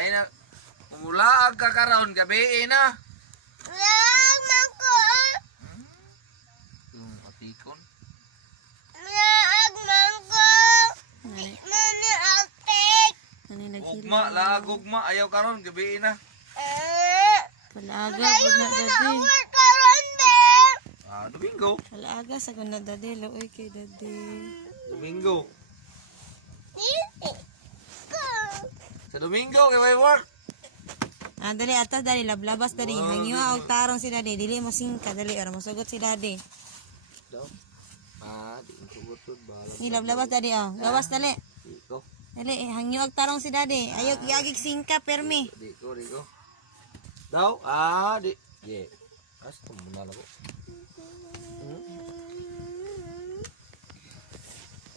Ay na, umulaag ka karon gabi na. Lag man ko. Yung atikon. Lag man ko. Di man ni altek. Gugma, laag gugma. Ayaw karon gabi na. Palaga Malayo po na man dadi. ang work karon be. Domingo. Palaga sa guna dadi. Luoy kay dadi. Domingo. Dili. Ko. Sa Domingo, kay may work. Dali atas dali lablabas dali. Hangyo og tarong si dadi. Dili mo singka dali ora masugot si dadi. Daw. Di ko sugot bala. Ni lablabas dadi oh. Gawas dali. Diko. Dali hangyo og tarong si dadi. Ayog iagig singka permi. Diko. Daw, di. Ye. As muna lang ko.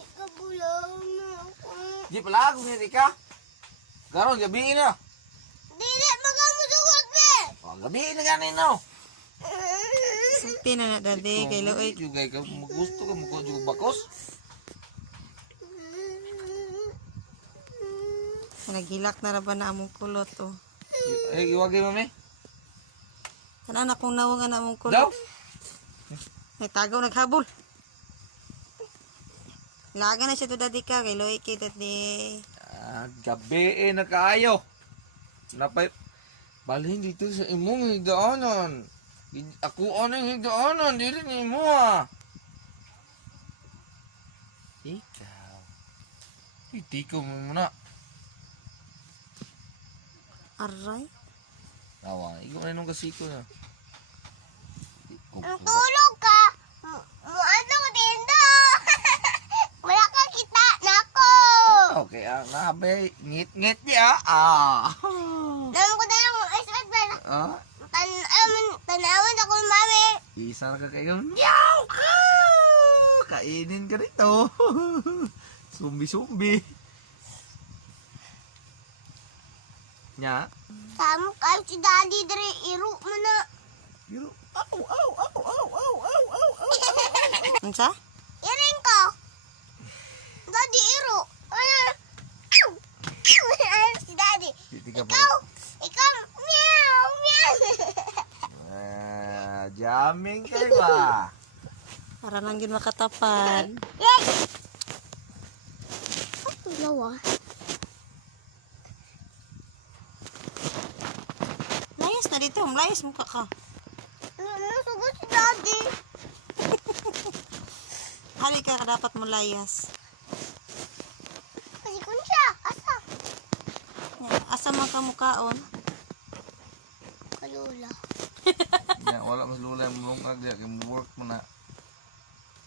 Ikabulaw na ako. Di pala ako ni Rika. Karon gabi na. Dili magamusugot be. Gabi na ganin no. Sulti na dadi kay luoy. Jugay ka gusto ka mo jug bakos. Nagilak na ra ba na among kulot oh. Ay giwagay mami. Kana na kung nawang na among Daw. kulot. May tagaw naghabol. Laga na siya to dadi ka kay luoy kay dadi. Gabi na kaayo. Napay balhin dito sa imong higdaanan. Ako ano yung higdaanan, dili ni mo ah. Ikaw. Hindi ko muna. Aray. Tawa, ikaw na nung kasiko na. Ang tulog ka. Muadto ko tindo. Wala ka kita nako. Okay, nabe, ngit-ngit niya. Nang ko dalang ispat ba. Tanawan ako mami. Isar ka kayo. Nyaw ka! Kainin ka rito. Sumbi-sumbi. Nya? Samo kayo si daddy dre iro mo na. Pero, aw. Unsa? Iring ko. Daddy iro. Ano si daddy? Titi ka pa. Ikaw, meow, meow. Jamming kayo ba? Para lang gid makatapan. Yes! Lawa. Layas na dito, layas mo ka. Nasugot si daddy. Hali ka dapat mo layas. Kasi kun siya, asa? Asa man ka mukaon? Kalula. Nya, wala mas lula yung mulungag diya. Kaya work mo na.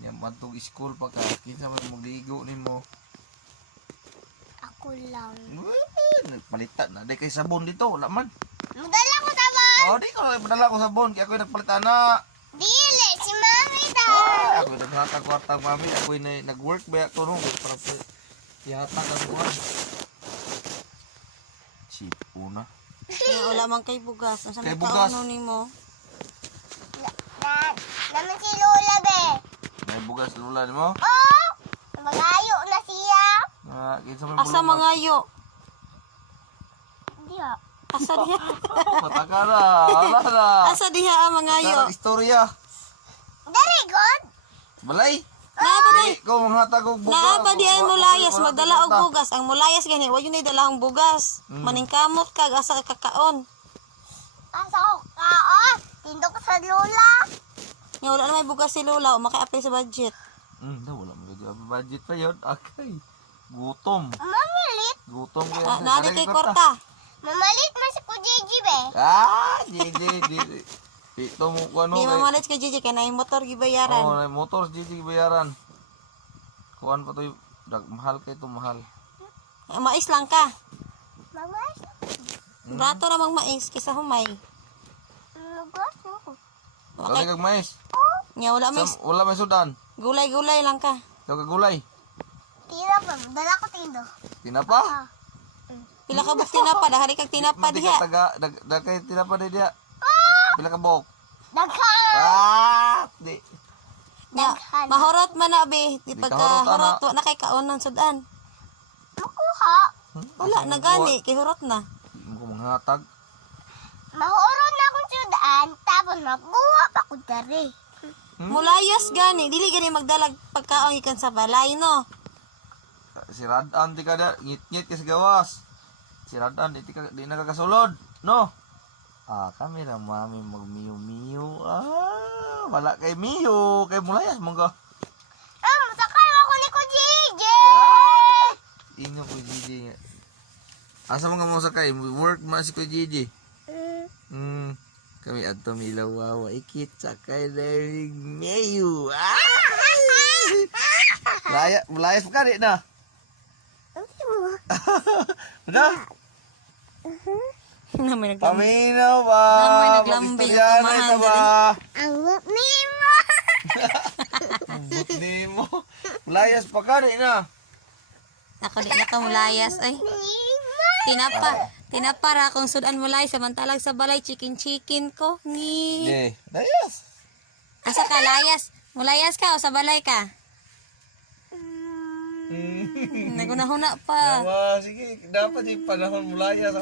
Nya, matog school pa ka. Kinsa man magligo ni mo. Ako lang. Nagpalitan na. Di kay sabon dito. Wala man. Madala ko tabon. Di ko madala ko sabon. Kaya ako'y nagpalitan na. Dili, si mami daw. Ako'y nagkakakwartang mami. Ako'y nag-work ba ako nung. Para po. Ihatag ang buwan. Sipo na. Wala man kay bugas. Asa Kay may bugas. kauno nimo? Naman si Lola be. May bugas lula ni mo. Oh! Magayo na siya. Kinsa man Asa mangayo? Diya. Asa diha? Pataka na. Wala na. Asa diha ang mangayo? Karang istorya. Very good. Balay. Naa ba di? Ikaw manghatag og bugas. Naa ba di ay mulayas magdala og bugas? Ang mulayas gani, wa yun ay dalahong bugas. Maningkamot kag asa ka kakaon. Asa ko kaon. Tindo ko sa Lola. Nya wala na may bugas si Lola, o maka-apply sa budget. Wala mo budget pa yun. Okay. Gutom. Mamalit. Gutom ko Naa di kay kwarta. Mamalit man si Kujiji be. Gigi. Ito mo ko ano. Di mamalit kay Gigi kay naay motor gibayaran. Oh, motor Gigi bayaran. Kuan pa to mahal kay to mahal. Mais lang ka. Mamas. Brato ra mang mais kaysa humay. Lugas mo. Kali kag mais. Nya wala mais. Wala may sudan. Gulay-gulay lang ka. Ito kag gulay. Tira pa. Dala ko tindo. Tinapa? Pila ka buk tinapa, dahari kag tinapa Di diha. ka taga kay tinapa di dia. Pila ka buok? Daghan. Di. Nya mahorot man na be, di Di pagka kahorot, horot ana. wa na kay kaon ng sudan. Makuha. Wala na gani kay horot na. mo ko manghatag. Mahuron na akong sudaan, tapos magbuha pa ko dari. Mulayas gani, dili gani magdalag pagkaon ikan sa balay no. Si Radan di ka da, ngit-ngit ka sa gawas. Si Radan di nakakasulod, no? Kami na mami magmiyo-miyo. Wala kay miyo, kay mulayas mo ka. Masakay ako ni KJ! Inyo ko Gigi. Asa mo ka mo sakay? Work man si ko Gigi. Kami adto milawawa ikit sakay dari mayo. Mulayas ka di na. Ano? Naman naglambi. Paminaw ba? Namoy naglambing ang Magistorya na kumahan ito ba? Ang ni mo! Ang butni mo. Mulayas pa ka di na. Ako di na ka mulayas ay. Tinapa ra kung sudan mulay samantalag sa balay chicken ko. Ni. Layas. Asa ka layas? Mulayas ka o sa balay ka? Nagunahuna pa. Sige, dapat yung panahon mulayas.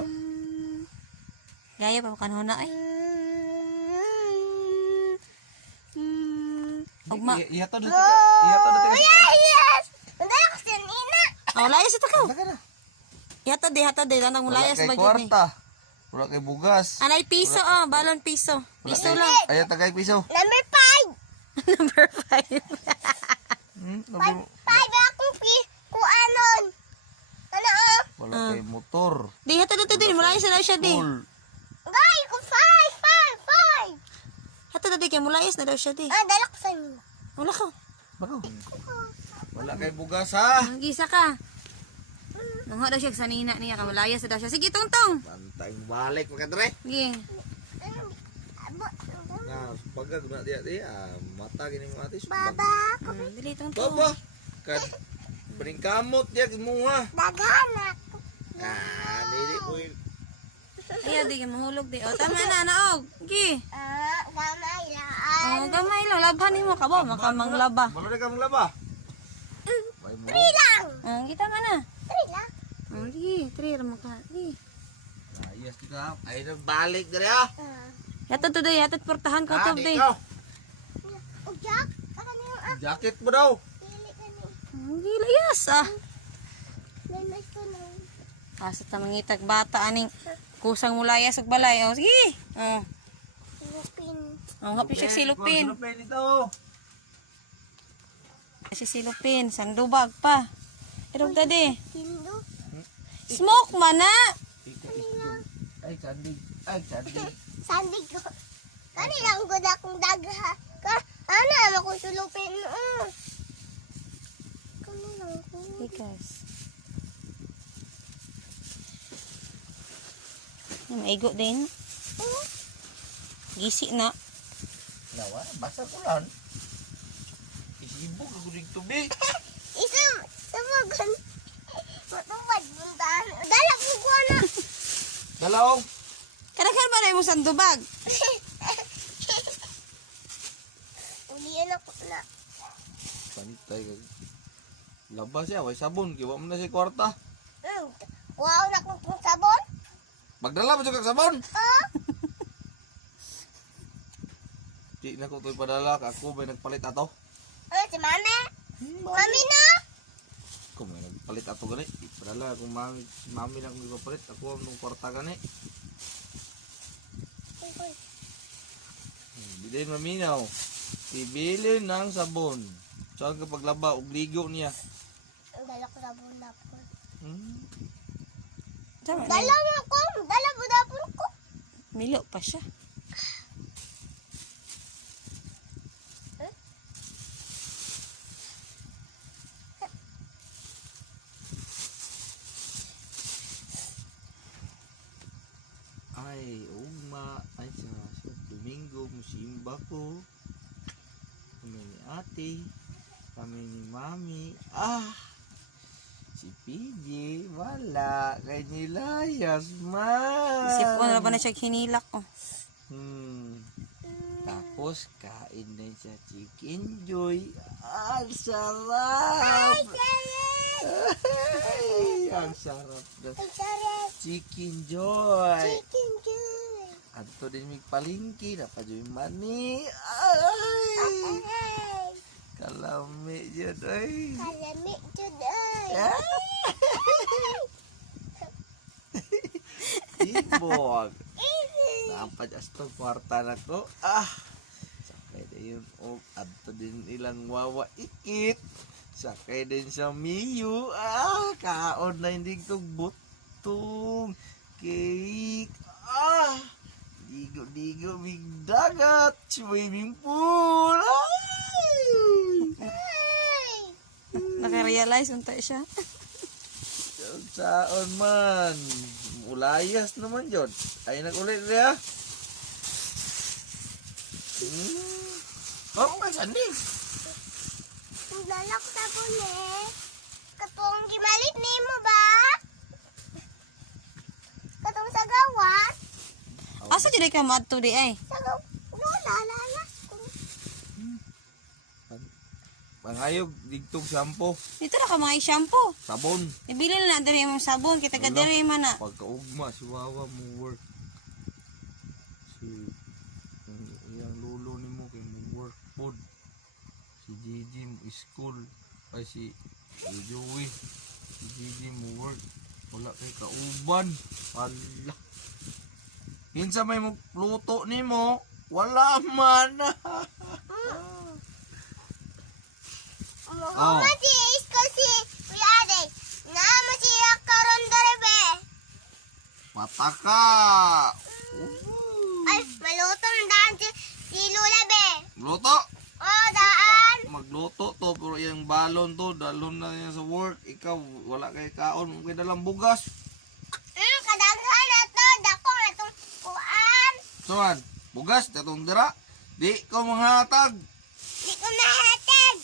Gaya pa kanhuna ay. Ugma. Ihatod na tika. Yes! Hindi ako sinina! Layas ito ka. Taka na. Hatod di lang mulayas Wala ba kay gyud ni. kwarta. Wala kay bugas. Anay piso balon piso. Piso lang. Ayaw tagay piso. Number 5! Number 5. Number- 5 akong kuanon! Ano Wala kay motor. Di hatod din mulayas na daw siya di. Full. Guy, ko 5! Hatod di kay mulayas na daw siya di. Dala ko sa inyo. Wala ka. Bako. Wala kay bugas ha. Gisa ka. Nangha daw siya sa nina niya ka mulayas na daw siya. Sige tungtong. Bantay mo balik makadre. Sige. Na pagka guna dia mata gini mo ate. Baba! Dili tungtong. Baba. Kad kamot dia gimuha. Daganak! Dili ko Ayaw di mahulog di. O tama na naog. Gi. Gamay lang. O gamay lang labhan mo ka ba makamang laba. Wala na ka mong laba. May mo. 3 lang! O kita man na. 3 lang. O di 3 ra maka. Di. Ayos kita. Ay nagbalik diri ah. Hatod to di hatod portahan ko to di. ikaw. Ujak! Saka na yung Jacket mo daw. pili ka ni. Di layas ah. May sunod. Asa ta mangitag bata aning kusang mulayas ug balay. O sige. O. Lupin. O happy siya silupin. Silupin ito. Si silupin sandubag pa. Irog tadi. Tindo. Smoke man na. Ay candy. Ay candy. Sandig ko. Kanina ang guda kong dagha. Ano ako sulupin? Kanina ko. Tikas. Maigo din. Gisi na. Nawa, basa ko lang. Isibog ako ding tubig. Isang sabagan. Matubad buntahan. Dala ko ko na. Dalaong. Kadaghan ba na mo sandubag? Ulian ako na. Pantay ka. Labas siya, way sabon. Kiwa mo na si kwarta. Kuha na kong sabon. Magdala mo siya kag sabon. Ah, Di na ko ito'y padala. Ako may nagpalit ato. si mami. Mami na. Ako may nagpalit ato gani. Padala kung mami na kung ipapalit. Ako ang kwarta gani. Bilhin maminaw. Ibilin ng sabon. Saan ka paglaba? Obligo niya. Dala ko sabon dapon. Tama na. Dala mo ko. Dala mo dapon ko. Milo pa siya. Ay, uma. Ay, sa Domingo, musimba ko. Kami ni ate. Kami ni mami. Si PJ, wala. Kay nilayas, ma. Isip ko na ba na siya hinilak. Oh. Tako Tapos, kain din siya chicken joy. Ang sarap! Ay, ang sarap na. Ang sarap. Chicken joy. Chicken joy. Adto din mig palingki na pa joy mani. Ay! Ay. Kalami jud ay. Kalamig jud ay. Ibog. Dapat asto kwarta na ko. Sakay din yun. Adto din ilang wawa ikit. Sakay din sa Miyu. Kaon na hindi kong butong. Cake. Digo-digo big dagat. Swimming pool. Ay. Naka-realize unta siya. Saan man. Ulayas naman yun. Ay nagulit niya. Oh, may sanding. Ang lalak sa bune. Katong gimalit ni mo ba? Katong sa gawas. Asa jud ka madto di ay? Sa gawas. Lala. Pangayog, digtog shampoo, Dito na ka mga shampoo. sabon. Ibili na diri imong sabon kita ka diri man na. Pagkaugma, si Wawa mo work. Si iyang lolo ni mo kay mo work food. Si Gigi mo school. Ay si Joey. Si Gigi mo work. Wala kay kauban. Ala. Kinsa may luto ni mo, wala man. Mo matiis ko si Kuya Ade. Naama siya karon darebe. Pataka. Ay, maluto na daan si Lula be. Luto. Oh, daan. Magluto to pero yung balon to dalon na niya sa work. Ikaw wala kay kaon, kay dalang bugas. Kadaghan na to. Dako na itong kuan. Suman, bugas tatong dira. Di ko manghatag. Di ko nahatag.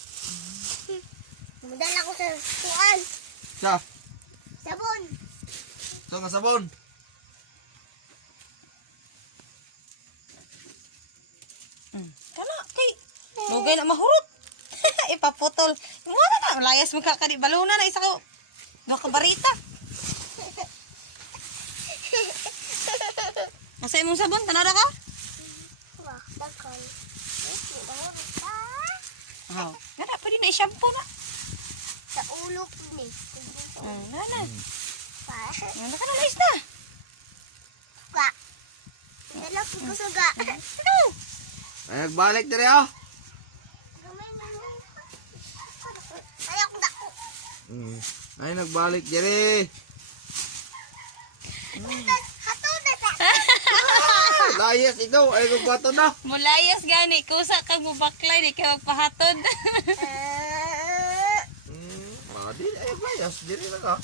Mudala ko sa kuan. Sa, Sabon. ito nga sabon. Kana kay lugay na mahurot. Ipaputol. Mo na layas mo ka kadi baluna na isa ko. Duha ka barita. Asa imong sabon tanara ka? Wah, dakal. Oh, kana pwede na i-shampoo na. Sa ulo ko ni. Nana. Pa. Nana ka na layas na. Ka. Dala ko ko suga. Ay nagbalik diri ah. Ay, ako dako. Ay nagbalik diri. Hato na sa. Layas ikaw ay kagbato na. Mulayas gani kusa kag mubaklay di ka magpahatod. Di ay layas diri na ka.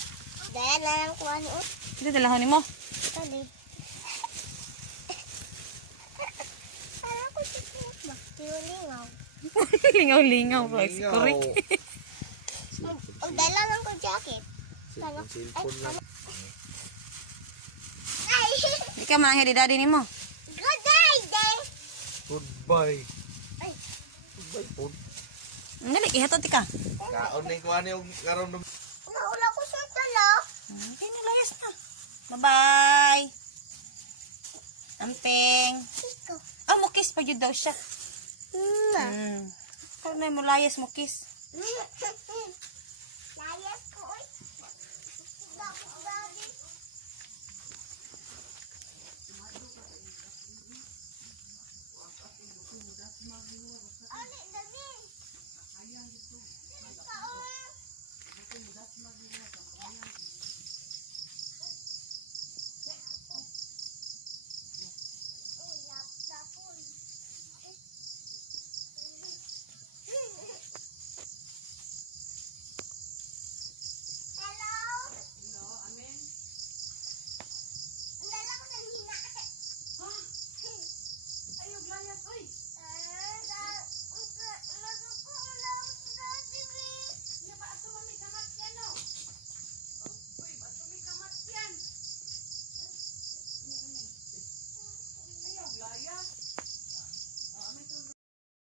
Dala na lang kuha ni Ut. Kita dalahon nimo. Tali. Alam ko si Ut ba? Lingaw. Lingaw-lingaw ba si Lingaw. Kurik. Ang dala lang ko jacket. Cellphone lang. Ay! Di ka mananghi di daddy nimo. Good night, day! Goodbye. Ay! Goodbye po. Ngali ihatod ka. Kaon ni kuan yung karon dum. Naula ko sa tala. Okay na layas na. Bye-bye. Amping. Ikaw. Ah, mo kiss pa jud daw siya. Kaya na mo layas mo kiss. Layas ko, oy.